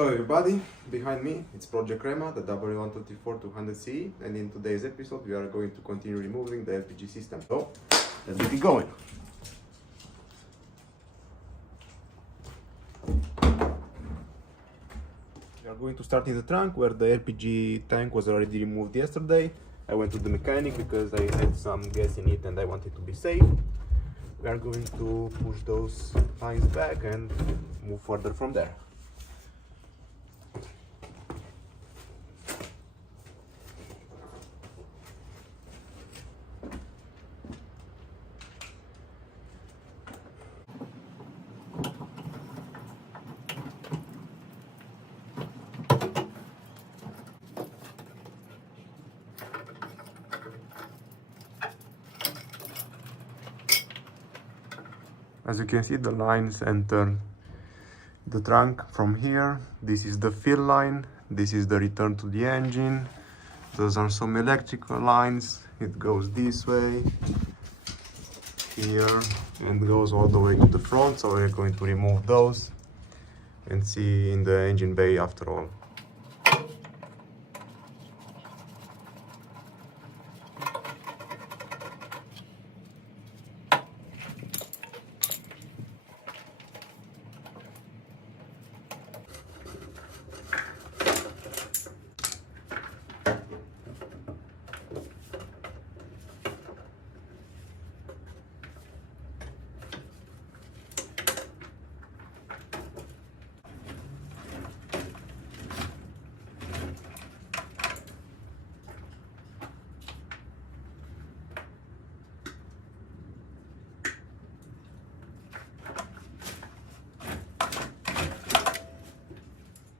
Hello everybody, behind me it's Project Crema, the W124 200 CE, and in today's episode we are going to continue removing the LPG system. So, let's get it going. We are going to start in the trunk where the LPG tank was already removed yesterday. I went to the mechanic because I had some gas in it and I wanted to be safe. We are going to push those lines back and move further from there. As you can see, the lines enter the trunk from here. This is the fill line, this is the return to the engine. Those are some electrical lines. It goes this way, here, and goes all the way to the front. So we're going to remove those and see in the engine bay after all.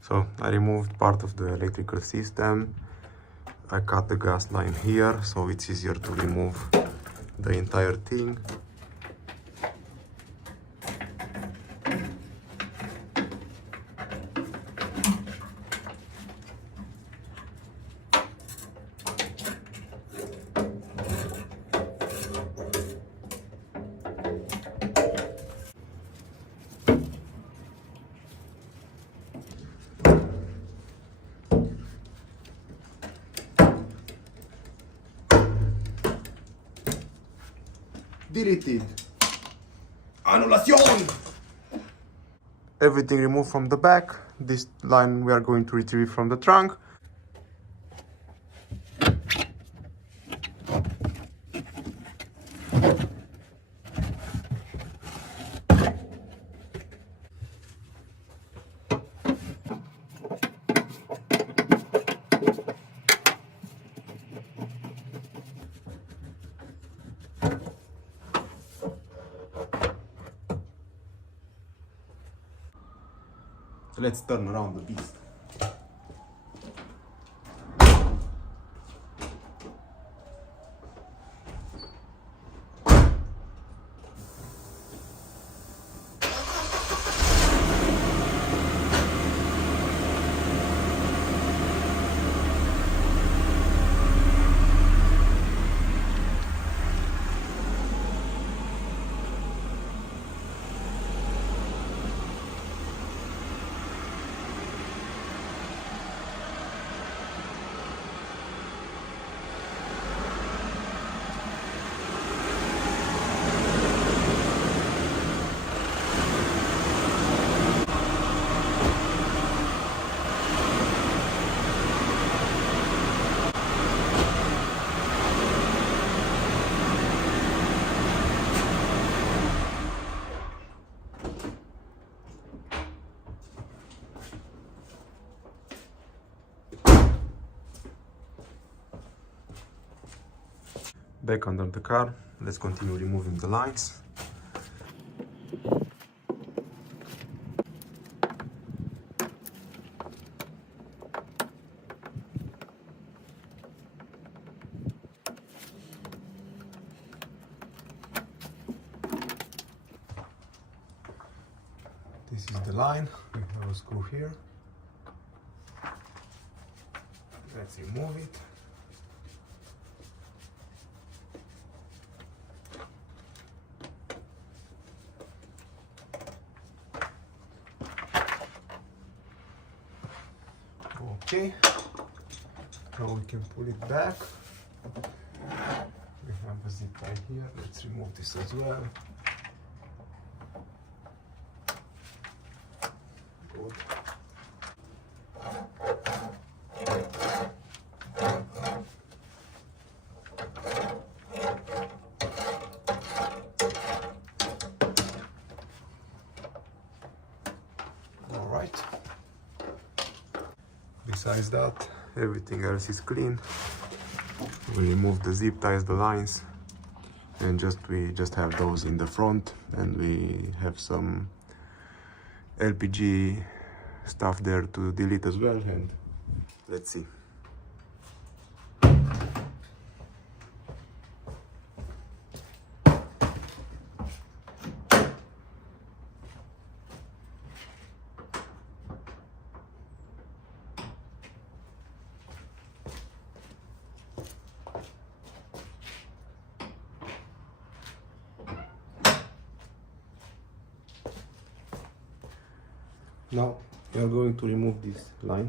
So I removed part of the electrical system. I cut the gas line here, so it's easier to remove the entire thing. Deleted. Annulation. Everything removed from the back. This line we are going to retrieve from the trunk. So let's turn around the beast. Back under the car, let's continue removing the lines. This is the line, we have a screw here. Let's remove it. Okay, now we can pull it back. We have a zip tie here. Let's remove this as well. Good. All right. Besides that, everything else is clean. We remove the zip ties, the lines, and we just have those in the front, and we have some LPG stuff there to delete as well. And let's see. Now we are going to remove this line.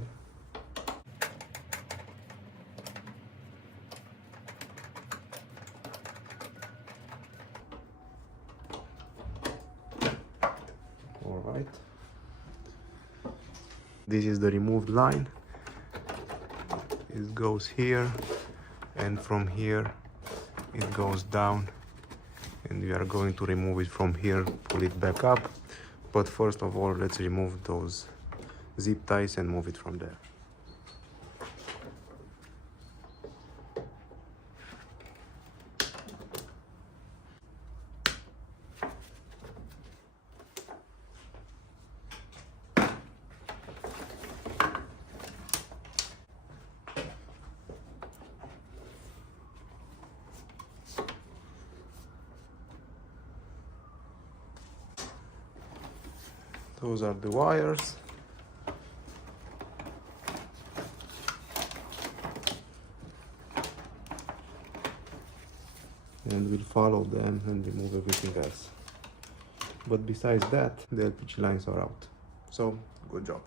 All right. This is the removed line. It goes here, and from here it goes down, and we are going to remove it from here, pull it back up. But first of all, let's remove those zip ties and move it from there. Those are the wires. And we'll follow them and remove everything else. But besides that, the LPG lines are out. So, good job.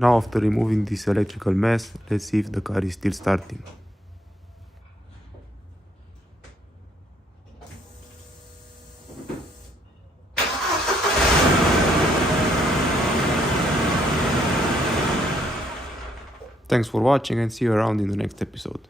Now, after removing this electrical mess, let's see if the car is still starting. Thanks for watching and see you around in the next episode.